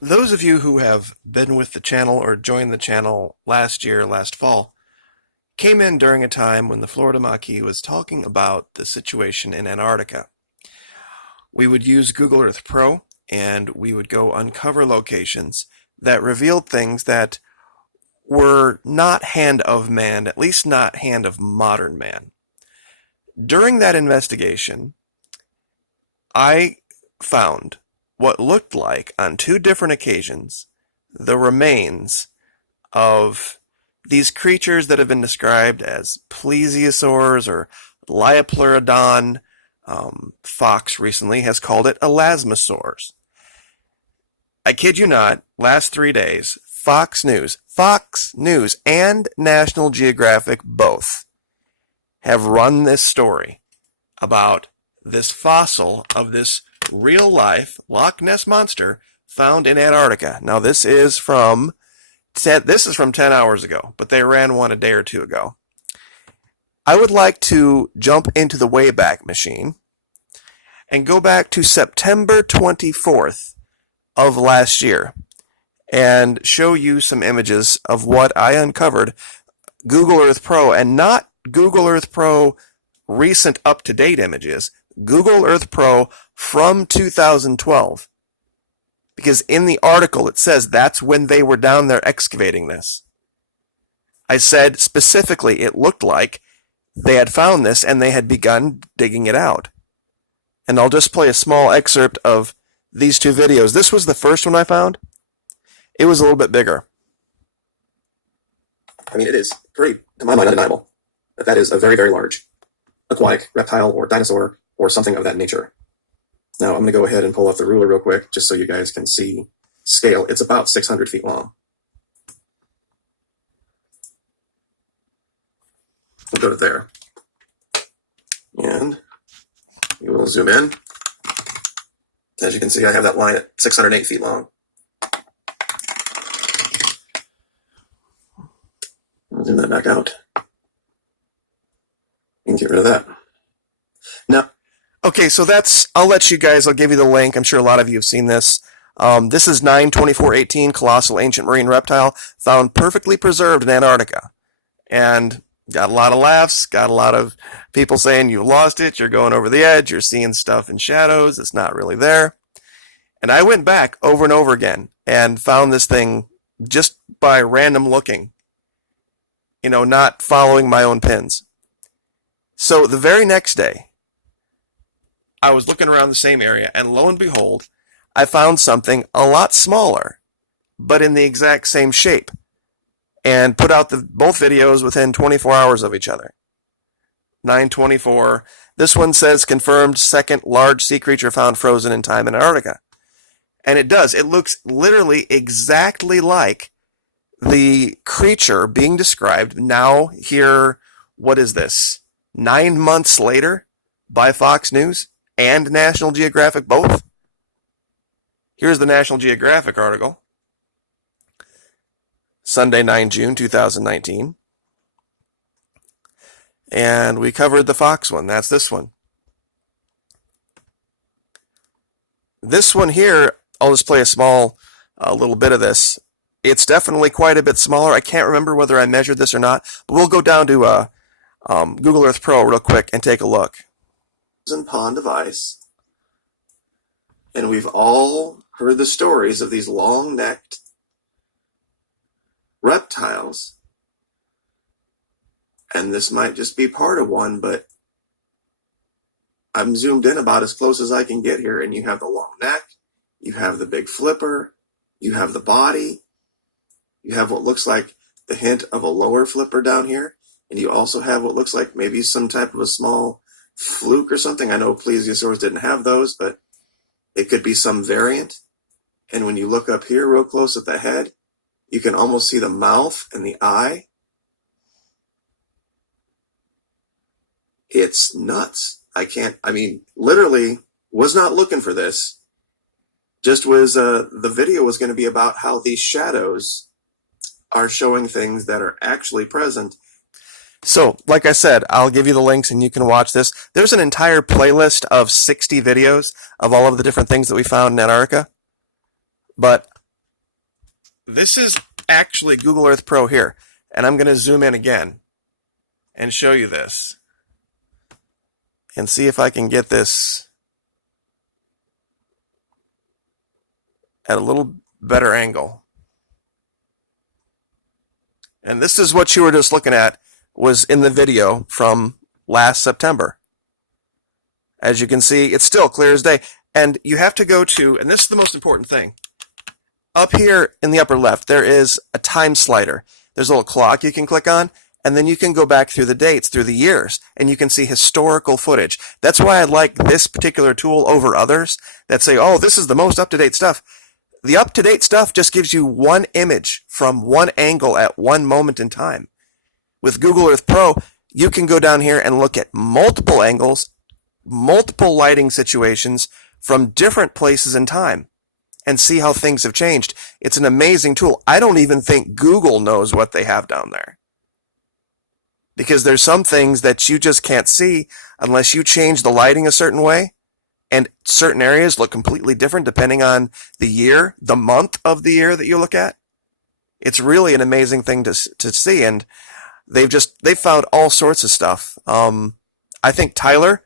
Those of you who have been with the channel or joined the channel last year, last fall, came in during a time when the Florida Maquis was talking about the situation in Antarctica. We would use Google Earth Pro and we would go uncover locations that revealed things that were not hand of man, at least not hand of modern man. During that investigation, I found what looked like, on two different occasions, the remains of these creatures that have been described as plesiosaurs or Liopleurodon. Fox recently has called it elasmosaurs. I kid you not, last 3 days, Fox News, and National Geographic both have run this story about this fossil of this real-life Loch Ness monster found in Antarctica. Now, this is from 10 hours ago, but they ran one a day or two ago. I would like to jump into the Wayback Machine and go back to September 24th of last year and show you some images of what I uncovered Google Earth Pro, and not Google Earth Pro recent up-to-date images, Google Earth Pro from 2012. Because in the article it says that's when they were down there excavating this. I said specifically it looked like they had found this and they had begun digging it out. And I'll just play a small excerpt of these two videos. This was the first one I found. It was a little bit bigger. I mean, it is pretty, to my mind, undeniable that is a very, very large aquatic reptile or dinosaur or something of that nature. Now, I'm going to go ahead and pull off the ruler real quick just so you guys can see scale. It's about 600 feet long. We'll go to there. And we will zoom in. As you can see, I have that line at 608 feet long. I'll zoom that back out. And get rid of that. Now, okay, so I'll let you guys, I'll give you the link. I'm sure a lot of you have seen this. This is 9/24/18, colossal ancient marine reptile found perfectly preserved in Antarctica. And got a lot of laughs, got a lot of people saying you lost it, you're going over the edge, you're seeing stuff in shadows, it's not really there. And I went back over and over again and found this thing just by random looking, not following my own pins. So the very next day, I was looking around the same area, and lo and behold, I found something a lot smaller, but in the exact same shape, and put out both videos within 24 hours of each other. 9/24. This one says confirmed second large sea creature found frozen in time in Antarctica. And it does. It looks literally exactly like the creature being described now here, what is this, 9 months later by Fox News and National Geographic both. Here's the National Geographic article. Sunday, 9 June 2019. And we covered the Fox one. That's this one. This one here, I'll just play a little bit of this. It's definitely quite a bit smaller. I can't remember whether I measured this or not, but we'll go down to Google Earth Pro real quick and take a look. Pond of ice. And we've all heard the stories of these long-necked reptiles. And this might just be part of one, but I'm zoomed in about as close as I can get here. And you have the long neck, you have the big flipper, you have the body, you have what looks like the hint of a lower flipper down here, and you also have what looks like maybe some type of a small fluke or something. I know plesiosaurs didn't have those, but it could be some variant. And when you look up here real close at the head, you can almost see the mouth and the eye. It's nuts. Literally was not looking for this. Just was, the video was going to be about how these shadows are showing things that are actually present. So, like I said, I'll give you the links and you can watch this. There's an entire playlist of 60 videos of all of the different things that we found in Antarctica. But This is actually Google Earth Pro here, and I'm going to zoom in again and show you this and see if I can get this at a little better angle. And this is what you were just looking at, was in the video from last September. As you can see, it's still clear as day. And you have to go to, and this is the most important thing, up here in the upper left, there is a time slider. There's a little clock you can click on, and then you can go back through the dates, through the years, and you can see historical footage. That's why I like this particular tool over others that say, oh, this is the most up-to-date stuff. The up-to-date stuff just gives you one image from one angle at one moment in time. With Google Earth Pro, you can go down here and look at multiple angles, multiple lighting situations from different places in time, and see how things have changed. It's an amazing tool. I don't even think Google knows what they have down there, because there's some things that you just can't see unless you change the lighting a certain way, and certain areas look completely different depending on the year, the month of the year that you look at. It's really an amazing thing to see, and they've found all sorts of stuff. I think Tyler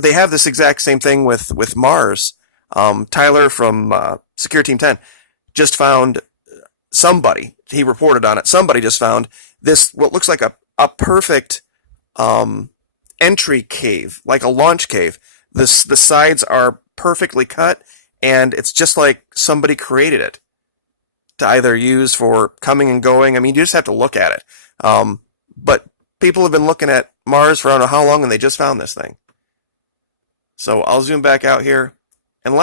they have this exact same thing with Mars. Tyler from Secure Team 10 just found somebody. He reported on it. Somebody just found this, what looks like a perfect entry cave, like a launch cave. The sides are perfectly cut, and it's just like somebody created it to either use for coming and going. I mean, you just have to look at it. But people have been looking at Mars for I don't know how long, and they just found this thing. So I'll zoom back out here. And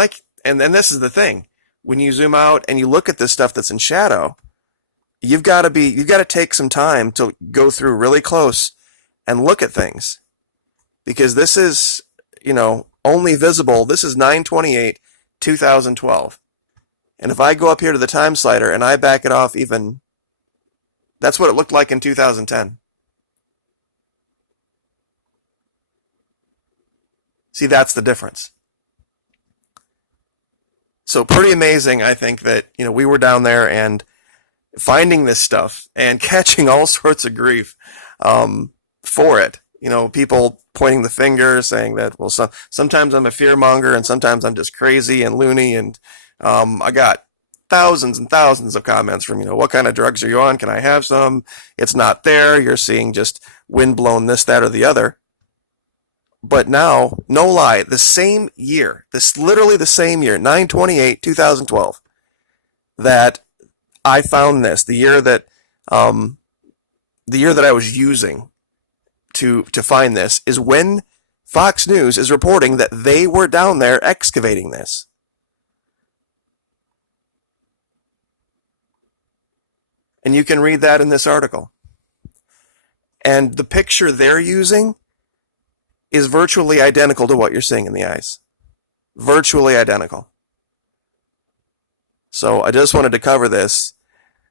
then this is the thing. When you zoom out and you look at this stuff that's in shadow, you've got to take some time to go through really close and look at things. Because this is, only visible. This is 9/28/2012. And if I go up here to the time slider and I back it off even, that's what it looked like in 2010. See, that's the difference. So pretty amazing, I think, that we were down there and finding this stuff and catching all sorts of grief for it. People pointing the finger, saying that, well, sometimes I'm a fearmonger and sometimes I'm just crazy and loony. And I got thousands and thousands of comments from, what kind of drugs are you on? Can I have some? It's not there. You're seeing just wind-blown this, that, or the other. But now, no lie, the same year, literally the same year, 9/28/2012, that I found this, the year that I was using to find this, is when Fox News is reporting that they were down there excavating this. And you can read that in this article. And the picture they're using is virtually identical to what you're seeing in the ice. Virtually identical. So I just wanted to cover this.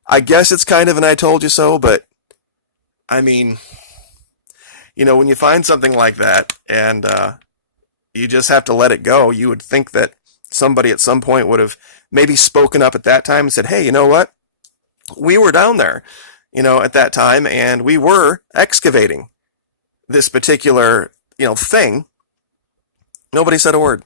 I guess it's kind of an I told you so, but I mean, when you find something like that and you just have to let it go, you would think that somebody at some point would have maybe spoken up at that time and said, hey, you know what? We were down there, at that time, and we were excavating this particular thing. Nobody said a word.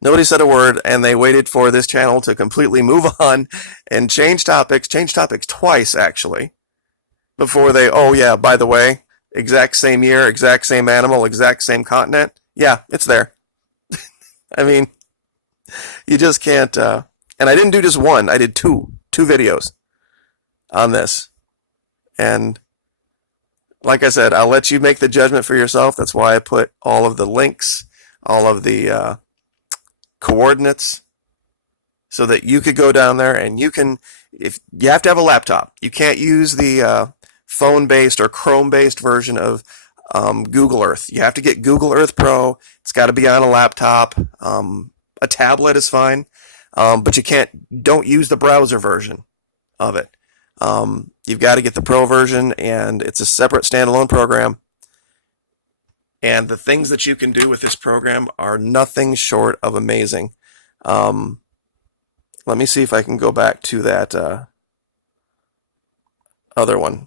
Nobody said a word, and they waited for this channel to completely move on and change topics twice, actually, before they, oh yeah, by the way, exact same year, exact same animal, exact same continent. Yeah, it's there. I mean, you just can't, and I didn't do just one, I did two videos on this. And like I said, I'll let you make the judgment for yourself. That's why I put all of the links, all of the coordinates, so that you could go down there and you can, if you have to have a laptop. You can't use the phone-based or Chrome-based version of Google Earth. You have to get Google Earth Pro. It's got to be on a laptop. A tablet is fine, but don't use the browser version of it. You've got to get the Pro version, and it's a separate standalone program. And the things that you can do with this program are nothing short of amazing. let me see if I can go back to that other one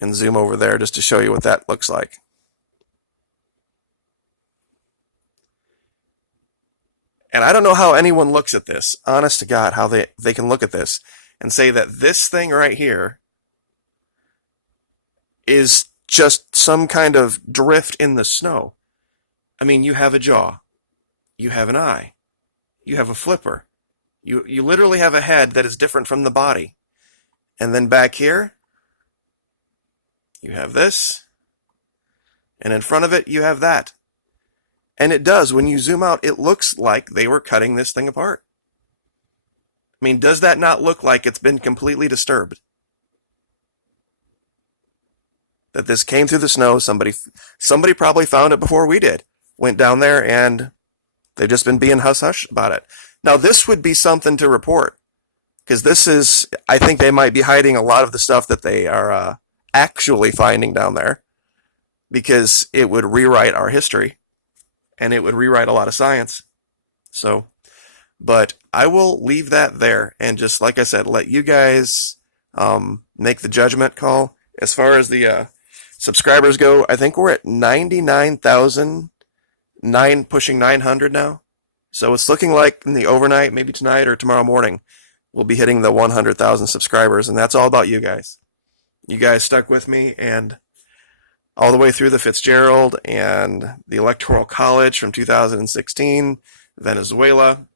and zoom over there just to show you what that looks like. And I don't know how anyone looks at this, honest to God, how they can look at this and say that this thing right here is just some kind of drift in the snow. I mean, you have a jaw, you have an eye, you have a flipper, you literally have a head that is different from the body. And then back here, you have this, and in front of it, you have that. And it does, when you zoom out, it looks like they were cutting this thing apart. I mean, does that not look like it's been completely disturbed? That this came through the snow, somebody probably found it before we did, went down there, and they've just been being hush-hush about it. Now, this would be something to report, because this is, I think they might be hiding a lot of the stuff that they are actually finding down there, because it would rewrite our history. And it would rewrite a lot of science. So, but I will leave that there and just, like I said, let you guys make the judgment call. As far as the subscribers go, I think we're at 99,000, pushing 900 now. So it's looking like in the overnight, maybe tonight or tomorrow morning, we'll be hitting the 100,000 subscribers. And that's all about you guys. You guys stuck with me, and all the way through the Fitzgerald and the Electoral College from 2016, Venezuela.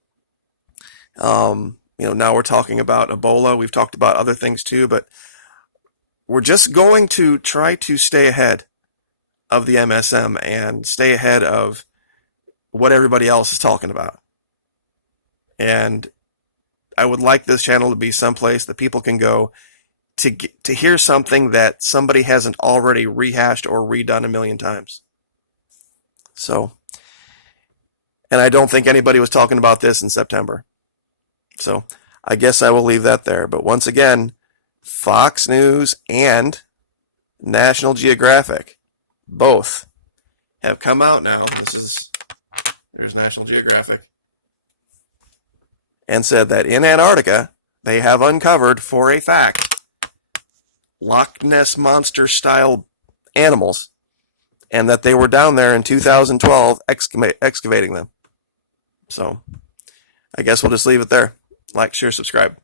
Now we're talking about Ebola. We've talked about other things too, but we're just going to try to stay ahead of the MSM and stay ahead of what everybody else is talking about. And I would like this channel to be someplace that people can go to hear something that somebody hasn't already rehashed or redone a million times. So, and I don't think anybody was talking about this in September. So, I guess I will leave that there. But once again, Fox News and National Geographic both have come out now. There's National Geographic. And said that in Antarctica, they have uncovered, for a fact, Loch Ness Monster style animals, and that they were down there in 2012 excavating them. So I guess we'll just leave it there. Like, share, subscribe.